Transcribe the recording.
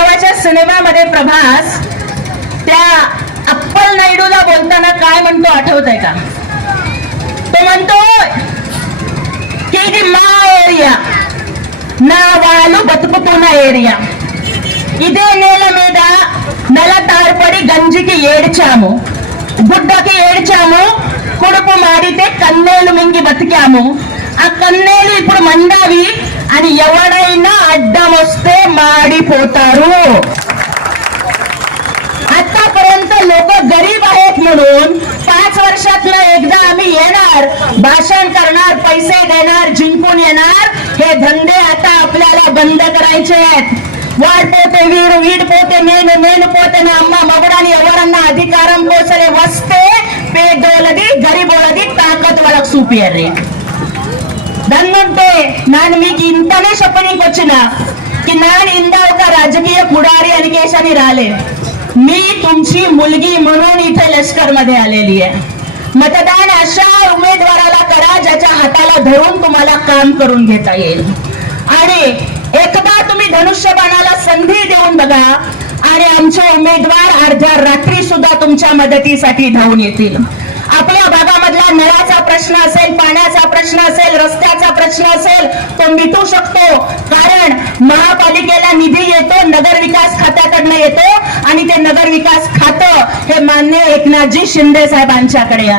नावाच्या सिनेमामध्ये प्रभास त्या अप्पल नायडूला बोलताना काय म्हणतो आठवतंय का? तो म्हणतो कि ఇది మా ఏరియా, నా వాళ్ళు బతుకుతున్న ఏరియా, ఇదే నేల మీద నెల తార్పడి గంజికి ఏడ్చాము, గుడ్డకి ఏడ్చాము, కుడుపు మాడితే కన్నేలు మింగి బతికాము, ఆ కన్నేలు ఇప్పుడు మండావి అని ఎవడైనా అడ్డం వస్తే మాడిపోతారు. आतापर्यंत लोक गरीब आहेत म्हणून 5 वर्षातनं एकदा आम्ही येणार, भाषण करणार, पैसे देणार, जिंकून येणार. हे धंदे आता आपल्याला बंद करायचे आहेत. వాడిపోతే వీడు, వీడిపోతే నేను, నేను పోతే నా అమ్మ మగడాని ఎవరన్నా అధికారం కోసలే వస్తే పేదోళ్ళది గరీబోళ్ళది తాకత్ వాళ్ళకు చూపియర్రి. దన్నుంటే ನಾನು మీకు ఇంతనే చెప్పనీకి వచ్చిన की ನಾನು इंदा ఒక राजकीय पुढारी आणि केशाने राहिले. मी तुमची मुलगी म्हणून इथे लष्कर मध्ये आलेली आहे. मतदान अशा उमेदवाराला करा ज्याच्या हाताला धरून तुम्हाला काम करून घेता येईल. आणि एकदा तुम्ही धनुष्यबाणाला संधी देऊन बघा आणि आमचे उमेदवार अर्ध्या रात्री सुद्धा तुमच्या मदतीसाठी धावून येतील. आपल्या भागामधला नळाचा प्रश्न असेल, पाण्याचा प्रश्न असेल, रस्त्याचा प्रश्न असेल, तो मिटू शकतो. कारण महापालिकेला निधी येतो, नगर विकास खात्याकडनं येतो आणि ते नगर विकास खातं हे मान्य एकनाथजी शिंदे साहेबांच्याकडे आहे.